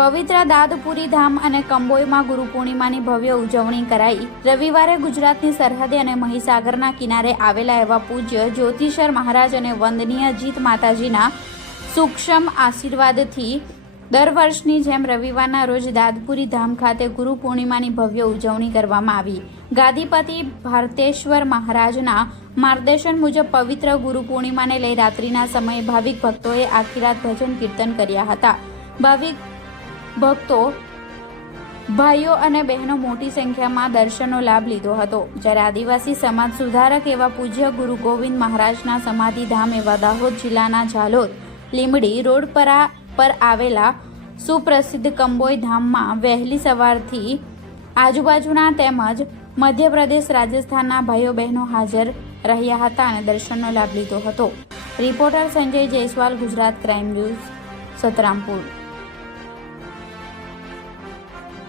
પવિત્ર દાદપુરી ધામ અને કંબોઈમાં ગુરુ પૂર્ણિમાની ભવ્ય ઉજવણી કરાઈ। રવિવારે ગુજરાતની સરહદે અને મહીસાગરના કિનારે આવેલા એવા પૂજ્ય જ્યોતિષર મહારાજ અને વંદનીય જીત માતાજીના સૂક્ષ્મ આશીર્વાદથી દર વર્ષની જેમ રવિવારના રોજ દાદપુરી ધામ ખાતે ગુરુ પૂર્ણિમાની ભવ્ય ઉજવણી કરવામાં આવી। ગાદીપતિ ભારતેશ્વર મહારાજના માર્ગદર્શન મુજબ પવિત્ર ગુરુ પૂર્ણિમાને લઈ રાત્રિના સમયે ભાવિક ભક્તોએ આખી રાત ભજન કીર્તન કર્યા હતા। ભાવિક ભક્તો ભાઈઓ અને બહેનો મોટી સંખ્યામાં દર્શનનો લાભ લીધો હતો। જ્યારે આદિવાસી સમાજ સુધારક એવા પૂજ્ય ગુરુ ગોવિંદ મહારાજના સમાધિધામ એવા દાહોદ જિલ્લાના ઝાલોદ લીંબડી રોડ પર આવેલા સુપ્રસિદ્ધ કંબોઈ ધામમાં વહેલી સવારથી આજુબાજુના તેમજ મધ્યપ્રદેશ રાજસ્થાનના ભાઈઓ બહેનો હાજર રહ્યા હતા અને દર્શનનો લાભ લીધો હતો। Reporter Sanjay Jaiswal, Gujarat crime news, Santrampur.